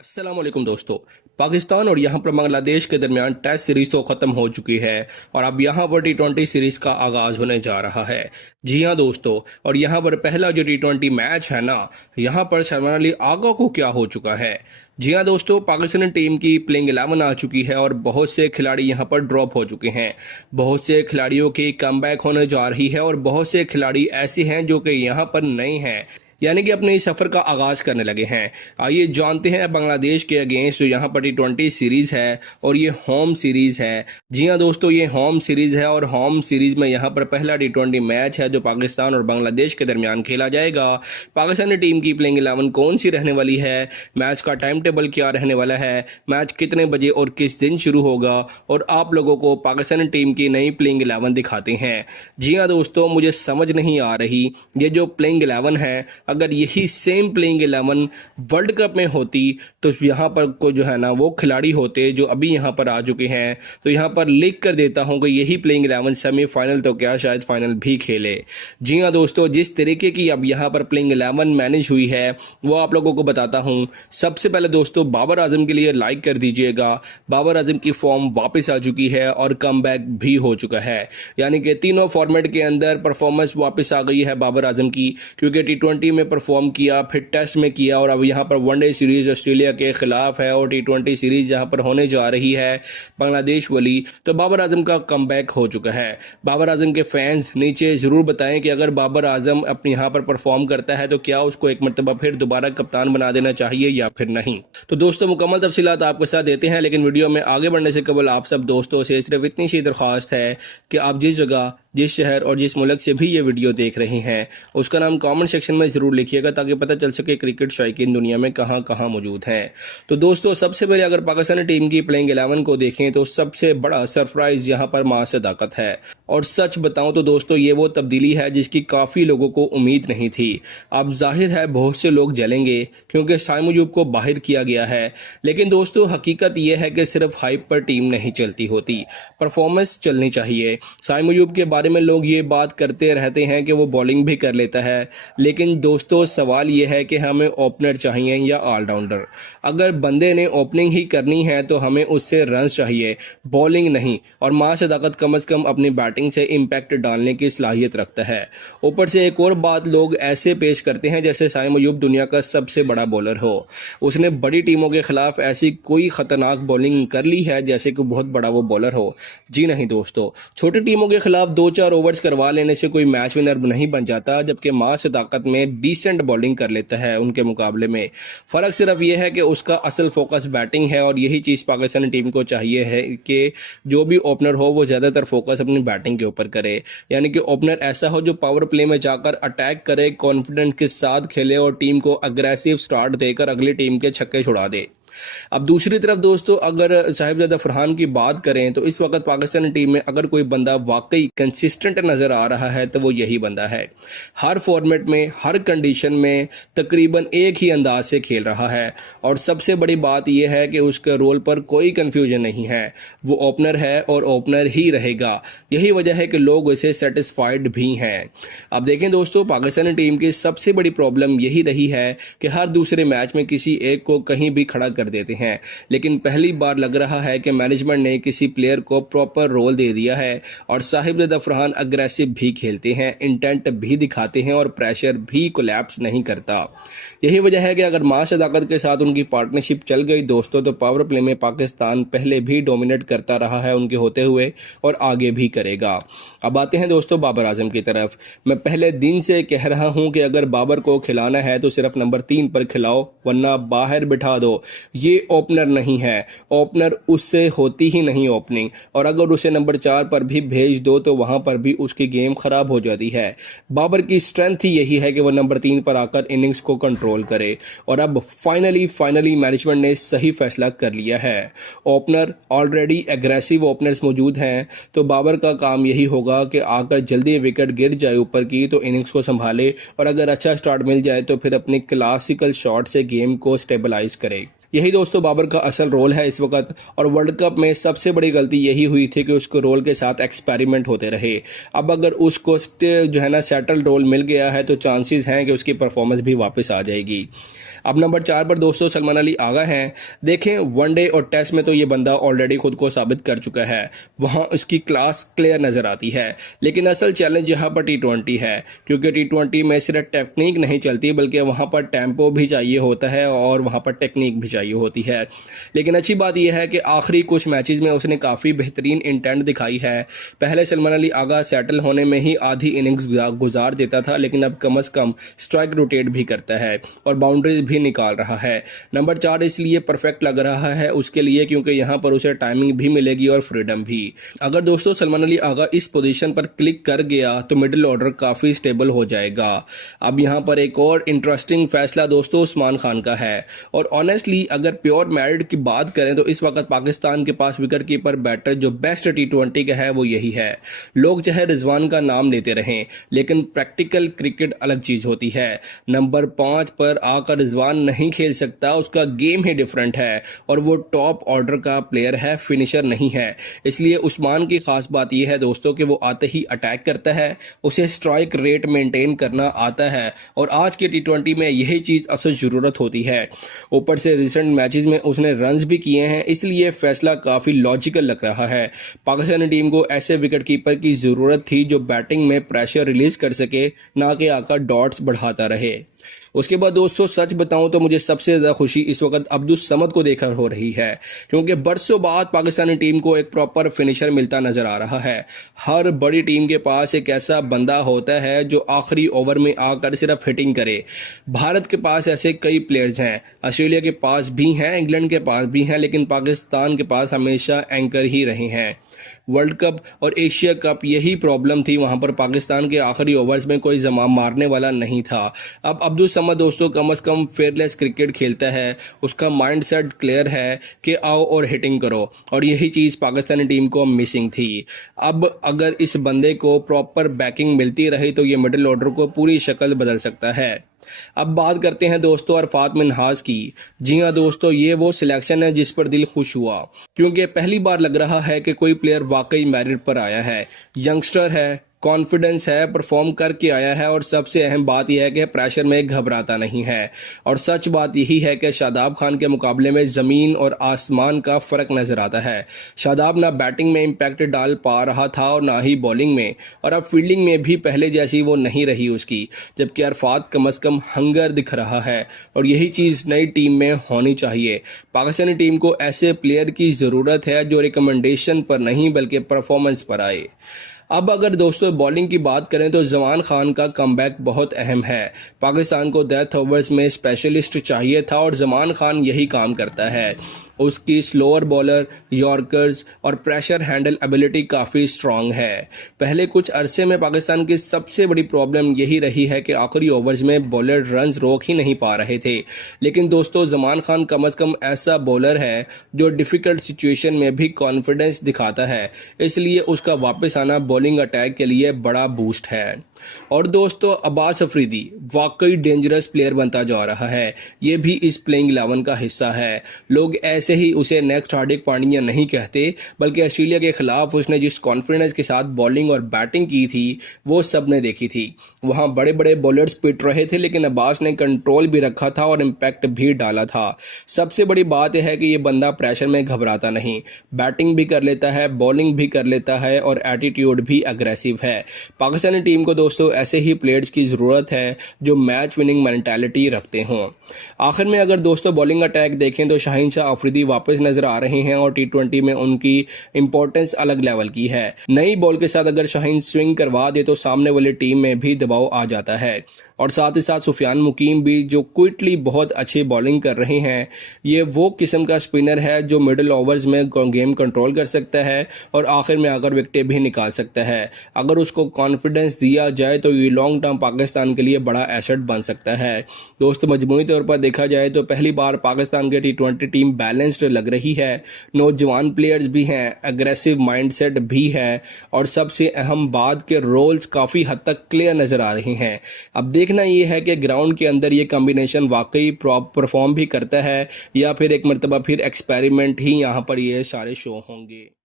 अस्सलाम वालेकुम दोस्तों। पाकिस्तान और यहाँ पर बांग्लादेश के दरमियान टेस्ट सीरीज तो ख़त्म हो चुकी है और अब यहाँ पर टी20 सीरीज़ का आगाज़ होने जा रहा है। जी हाँ दोस्तों, और यहाँ पर पहला जो टी20 मैच है ना, यहाँ पर सलमान अली आगा को क्या हो चुका है। जी हाँ दोस्तों, पाकिस्तानी टीम की प्लेइंग 11 आ चुकी है और बहुत से खिलाड़ी यहाँ पर ड्रॉप हो चुके हैं। बहुत से खिलाड़ियों की कमबैक होने जा रही है और बहुत से खिलाड़ी ऐसे हैं जो कि यहाँ पर नए हैं, यानी कि अपने इस सफ़र का आगाज़ करने लगे हैं। आइए जानते हैं बांग्लादेश के अगेंस्ट जो यहाँ पर टी20 सीरीज़ है और ये होम सीरीज़ है। जी हाँ दोस्तों, ये होम सीरीज़ है और होम सीरीज़ में यहाँ पर पहला टी20 मैच है जो पाकिस्तान और बांग्लादेश के दरमियान खेला जाएगा। पाकिस्तानी टीम की प्लेइंग 11 कौन सी रहने वाली है, मैच का टाइम टेबल क्या रहने वाला है, मैच कितने बजे और किस दिन शुरू होगा, और आप लोगों को पाकिस्तानी टीम की नई प्लेइंग 11 दिखाते हैं। जी हाँ दोस्तों, मुझे समझ नहीं आ रही ये जो प्लेइंग 11 है, अगर यही सेम प्लेइंग 11 वर्ल्ड कप में होती तो यहाँ पर को जो है ना वो खिलाड़ी होते जो अभी यहाँ पर आ चुके हैं। तो यहाँ पर लिख कर देता हूँ कि यही प्लेइंग 11 सेमीफाइनल तो क्या शायद फाइनल भी खेले। जी हाँ दोस्तों, जिस तरीके की अब यहाँ पर प्लेइंग 11 मैनेज हुई है वो आप लोगों को बताता हूँ। सबसे पहले दोस्तों बाबर आजम के लिए लाइक कर दीजिएगा। बाबर आजम की फॉर्म वापस आ चुकी है और कम भी हो चुका है, यानी कि तीनों फॉर्मेट के अंदर परफॉर्मेंस वापस आ गई है बाबर आजम की, क्योंकि टी20 में परफॉर्म किया, फिर टेस्ट में किया और अब यहाँ पर वनडे सीरीज ऑस्ट्रेलिया के खिलाफ है और टी20 सीरीज यहाँ पर होने जा रही है बांग्लादेश वाली। तो बाबर आजम का कमबैक हो चुका है। बाबर आजम के फैंस नीचे ज़रूर बताएं कि अगर बाबर आजम अपने यहाँ पर परफॉर्म करता है तो क्या उसको एक मरतबा फिर दोबारा कप्तान बना देना चाहिए या फिर नहीं। तो दोस्तों मुकम्मल तफसीलात आपके साथ देते हैं, लेकिन वीडियो में आगे बढ़ने से कबल आप सब दोस्तों से सिर्फ इतनी सी दरख्वास्त है कि आप जिस जगह, जिस शहर और जिस मुल्क से भी ये वीडियो देख रहे हैं उसका नाम कमेंट सेक्शन में ज़रूर लिखिएगा ताकि पता चल सके क्रिकेट शौकीन दुनिया में कहाँ कहाँ मौजूद हैं। तो दोस्तों सबसे पहले अगर पाकिस्तानी टीम की प्लेइंग 11 को देखें तो सबसे बड़ा सरप्राइज यहाँ पर मां सदाकत है। और सच बताऊं तो दोस्तों ये वो तब्दीली है जिसकी काफ़ी लोगों को उम्मीद नहीं थी। अब जाहिर है बहुत से लोग जलेंगे क्योंकि साइम अयूब को बाहर किया गया है, लेकिन दोस्तों हकीकत यह है कि सिर्फ हाइप पर टीम नहीं चलती होती, परफॉर्मेंस चलनी चाहिए। साइम अयूब के बारे में लोग ये बात करते रहते हैं कि वो बॉलिंग भी कर लेता है, लेकिन दोस्तों सवाल ये है कि हमें ओपनर चाहिए या ऑलराउंडर। अगर बंदे ने ओपनिंग ही करनी है तो हमें उससे रन्स चाहिए, बॉलिंग नहीं। और मां सदाकत कम से कम अपनी बैटिंग से इम्पैक्ट डालने की सलाहियत रखता है। ऊपर से एक और बात लोग ऐसे पेश करते हैं जैसे साइम अयूब दुनिया का सबसे बड़ा बॉलर हो, उसने बड़ी टीमों के खिलाफ ऐसी कोई ख़तरनाक बॉलिंग कर ली है जैसे कि बहुत बड़ा वो बॉलर हो। जी नहीं दोस्तों, छोटी टीमों के खिलाफ 2-4 ओवर्स करवा लेने से कोई मैच विनर नहीं बन जाता, जबकि मां सदाकत में डिसेंट बॉलिंग कर लेता है उनके मुकाबले में। फ़र्क सिर्फ ये है कि उसका असल फोकस बैटिंग है और यही चीज़ पाकिस्तानी टीम को चाहिए है कि जो भी ओपनर हो वो ज़्यादातर फोकस अपनी बैटिंग के ऊपर करे, यानी कि ओपनर ऐसा हो जो पावर प्ले में जाकर अटैक करे, कॉन्फिडेंस के साथ खेले और टीम को अग्रेसिव स्टार्ट देकर अगली टीम के छक्के छुड़ा दे। अब दूसरी तरफ दोस्तों अगर साहिबजादा फरहान की बात करें तो इस वक्त पाकिस्तानी टीम में अगर कोई बंदा वाकई कंसिस्टेंट नज़र आ रहा है तो वो यही बंदा है। हर फॉर्मेट में, हर कंडीशन में तकरीबन एक ही अंदाज से खेल रहा है और सबसे बड़ी बात यह है कि उसके रोल पर कोई कंफ्यूजन नहीं है। वो ओपनर है और ओपनर ही रहेगा। यही वजह है कि लोग उसे सेटिस्फाइड भी हैं। अब देखें दोस्तों, पाकिस्तानी टीम की सबसे बड़ी प्रॉब्लम यही रही है कि हर दूसरे मैच में किसी एक को कहीं भी खड़ा कर देते हैं, लेकिन पहली बार लग रहा है कि मैनेजमेंट ने किसी प्लेयर को प्रॉपर रोल दे दिया है और साहिबजादा फरहान अग्रेसिव भी खेलते हैं, इंटेंट भी दिखाते हैं और प्रेशर भी कोलैप्स नहीं करता। यही वजह है कि अगर मां सदाकत के साथ उनकी पार्टनरशिप चल गई दोस्तों तो पावर प्ले में पाकिस्तान पहले भी डोमिनेट करता रहा है उनके होते हुए और आगे भी करेगा। अब आते हैं दोस्तों बाबर आजम की तरफ। मैं पहले दिन से कह रहा हूं कि अगर बाबर को खिलाना है तो सिर्फ नंबर 3 पर खिलाओ, वरना बाहर बिठा दो। ये ओपनर नहीं है, ओपनर उससे होती ही नहीं ओपनिंग, और अगर उसे नंबर 4 पर भी भेज दो तो वहां पर भी उसकी गेम खराब हो जाती है। बाबर की स्ट्रेंथ ही यही है कि वह नंबर 3 पर आकर इनिंग्स को कंट्रोल करे और अब फाइनली मैनेजमेंट ने सही फैसला कर लिया है। ओपनर ऑलरेडी एग्रेसिव ओपनर्स मौजूद हैं, तो बाबर का काम यही होगा कि आकर जल्दी विकेट गिर जाए ऊपर की तो इनिंग्स को संभाले और अगर अच्छा स्टार्ट मिल जाए तो फिर अपने क्लासिकल शॉट से गेम को स्टेबलाइज करे। यही दोस्तों बाबर का असल रोल है इस वक्त। और वर्ल्ड कप में सबसे बड़ी गलती यही हुई थी कि उसको रोल के साथ एक्सपेरिमेंट होते रहे। अब अगर उसको जो है ना सेटल रोल मिल गया है तो चांसेस हैं कि उसकी परफॉर्मेंस भी वापस आ जाएगी। अब नंबर 4 पर दोस्तों सलमान अली आगा हैं। देखें वनडे और टेस्ट में तो ये बंदा ऑलरेडी खुद को साबित कर चुका है, वहाँ उसकी क्लास क्लियर नज़र आती है। लेकिन असल चैलेंज यहाँ पर T20 है, क्योंकि T20 में सिर्फ टेक्निक नहीं चलती बल्कि वहाँ पर टेम्पो भी चाहिए होता है और वहाँ पर टेक्निक भी चाहिए होती है। लेकिन अच्छी बात यह है कि आखिरी कुछ मैचेस में उसने काफ़ी बेहतरीन इंटेंट दिखाई है। पहले सलमान अली आगा सेटल होने में ही आधी इनिंग्स गुजार देता था, लेकिन अब कम से कम स्ट्राइक रोटेट भी करता है और बाउंड्रीज भी निकाल रहा है। नंबर 4 इसलिए परफेक्ट लग रहा है उसके लिए क्योंकि यहाँ पर उसे टाइमिंग भी मिलेगी और फ्रीडम भी। अगर दोस्तों सलमान अली आगा इस पोजीशन पर क्लिक कर गया तो मिडिल ऑर्डर काफ़ी स्टेबल हो जाएगा। अब यहाँ पर एक और इंटरेस्टिंग फैसला दोस्तों उस्मान खान का है। और ऑनेस्टली अगर प्योर मेरिट की बात करें तो इस वक्त पाकिस्तान के पास विकेट कीपर बैटर जो बेस्ट T20 का है वो यही है। लोग चाहे रिजवान का नाम लेते रहें, लेकिन प्रैक्टिकल क्रिकेट अलग चीज़ होती है। नंबर 5 पर आकर रिजवान नहीं खेल सकता, उसका गेम ही डिफरेंट है और वो टॉप ऑर्डर का प्लेयर है, फिनिशर नहीं है। इसलिए उस्मान की खास बात यह है दोस्तों कि वो आते ही अटैक करता है, उसे स्ट्राइक रेट मेंटेन करना आता है और आज के T20 में यही चीज़ असल ज़रूरत होती है। ऊपर से रिसेंट मैचेस में उसने रन्स भी किए हैं, इसलिए फैसला काफ़ी लॉजिकल लग रहा है। पाकिस्तानी टीम को ऐसे विकेट कीपर की ज़रूरत थी जो बैटिंग में प्रेशर रिलीज कर सके, ना कि आकर डॉट्स बढ़ाता रहे। उसके बाद दोस्तों सच बताऊं तो मुझे सबसे ज़्यादा खुशी इस वक्त अब्दुस समद को देखकर हो रही है, क्योंकि बरसों बाद पाकिस्तानी टीम को एक प्रॉपर फिनिशर मिलता नजर आ रहा है। हर बड़ी टीम के पास एक ऐसा बंदा होता है जो आखिरी ओवर में आकर सिर्फ हिटिंग करे। भारत के पास ऐसे कई प्लेयर्स हैं, ऑस्ट्रेलिया के पास भी हैं, इंग्लैंड के पास भी हैं, लेकिन पाकिस्तान के पास हमेशा एंकर ही रहे हैं। वर्ल्ड कप और एशिया कप यही प्रॉब्लम थी, वहां पर पाकिस्तान के आखिरी ओवर्स में कोई जमाम मारने वाला नहीं था। अब अब्दुल समद दोस्तों कम से कम फेयरलेस क्रिकेट खेलता है, उसका माइंडसेट क्लियर है कि आओ और हिटिंग करो, और यही चीज़ पाकिस्तानी टीम को मिसिंग थी। अब अगर इस बंदे को प्रॉपर बैकिंग मिलती रही तो ये मिडिल ऑर्डर को पूरी शक्ल बदल सकता है। अब बात करते हैं दोस्तों अरफात मिन्हाज की। जी हाँ दोस्तों, ये वो सिलेक्शन है जिस पर दिल खुश हुआ, क्योंकि पहली बार लग रहा है कि कोई प्लेयर वाकई मेरिट पर आया है। यंगस्टर है, कॉन्फिडेंस है, परफॉर्म करके आया है और सबसे अहम बात यह है कि प्रेशर में घबराता नहीं है। और सच बात यही है कि शादाब खान के मुकाबले में ज़मीन और आसमान का फ़र्क नज़र आता है। शादाब ना बैटिंग में इम्पैक्ट डाल पा रहा था और ना ही बॉलिंग में, और अब फील्डिंग में भी पहले जैसी वो नहीं रही उसकी, जबकि अरफात कम से कम हंगर दिख रहा है और यही चीज़ नई टीम में होनी चाहिए। पाकिस्तानी टीम को ऐसे प्लेयर की ज़रूरत है जो रिकमेंडेशन पर नहीं बल्कि परफॉर्मेंस पर आए। अब अगर दोस्तों बॉलिंग की बात करें तो जमान खान का कमबैक बहुत अहम है। पाकिस्तान को डेथ ओवर्स में स्पेशलिस्ट चाहिए था और जमान खान यही काम करता है। उसकी स्लोअर बॉलर, यॉर्कर्स और प्रेशर हैंडल एबिलिटी काफ़ी स्ट्रॉन्ग है। पहले कुछ अरसे में पाकिस्तान की सबसे बड़ी प्रॉब्लम यही रही है कि आखिरी ओवर्स में बॉलर रन्स रोक ही नहीं पा रहे थे। लेकिन दोस्तों जमान खान कम से कम ऐसा बॉलर है जो डिफ़िकल्ट सिचुएशन में भी कॉन्फिडेंस दिखाता है, इसलिए उसका वापस आना बॉलिंग अटैक के लिए बड़ा बूस्ट है। और दोस्तों अब्बास अफरीदी वाकई डेंजरस प्लेयर बनता जा रहा है, ये भी इस प्लेइंग 11 का हिस्सा है। लोग ऐसे ही उसे नेक्स्ट हार्दिक पांड्या नहीं कहते, बल्कि ऑस्ट्रेलिया के खिलाफ उसने जिस कॉन्फिडेंस के साथ बॉलिंग और बैटिंग की थी वो सबने देखी थी। वहाँ बड़े बड़े बॉलर्स पिट रहे थे, लेकिन अब्बास ने कंट्रोल भी रखा था और इम्पैक्ट भी डाला था। सबसे बड़ी बात यह है कि ये बंदा प्रेशर में घबराता नहीं, बैटिंग भी कर लेता है, बॉलिंग भी कर लेता है और एटीट्यूड भी अग्रेसिव है। पाकिस्तानी टीम को दोस्तों ऐसे ही प्लेयर्स की ज़रूरत है जो मैच विनिंग मेंटालिटी रखते हों। आखिर में अगर दोस्तों बॉलिंग अटैक देखें तो शाहीन शाह अफरीदी वापस नजर आ रहे हैं और T20 में उनकी इंपॉर्टेंस अलग लेवल की है। नई बॉल के साथ अगर शाहीन स्विंग करवा दे तो सामने वाली टीम में भी दबाव आ जाता है। और साथ ही साथ सुफियान मुकीम भी जो क्विकली बहुत अच्छी बॉलिंग कर रहे हैं, ये वो किस्म का स्पिनर है जो मिडिल ओवर्स में गेम कंट्रोल कर सकता है और आखिर में आकर विकेटें भी निकाल सकता है। अगर उसको कॉन्फिडेंस दिया जाए तो ये लॉन्ग टर्म पाकिस्तान के लिए बड़ा एसेट बन सकता है। दोस्तों मजमूई तौर पर देखा जाए तो पहली बार पाकिस्तान की T20 टीम बैलेंस्ड लग रही है। नौजवान प्लेयर्स भी हैं, एग्रेसिव माइंडसेट भी है और सबसे अहम बात के रोल्स काफ़ी हद तक क्लियर नज़र आ रहे हैं। अब देखें देखना ये है कि ग्राउंड के अंदर ये कॉम्बिनेशन वाकई परफॉर्म भी करता है या फिर एक मरतबा फिर एक्सपेरिमेंट ही यहाँ पर ये सारे शो होंगे।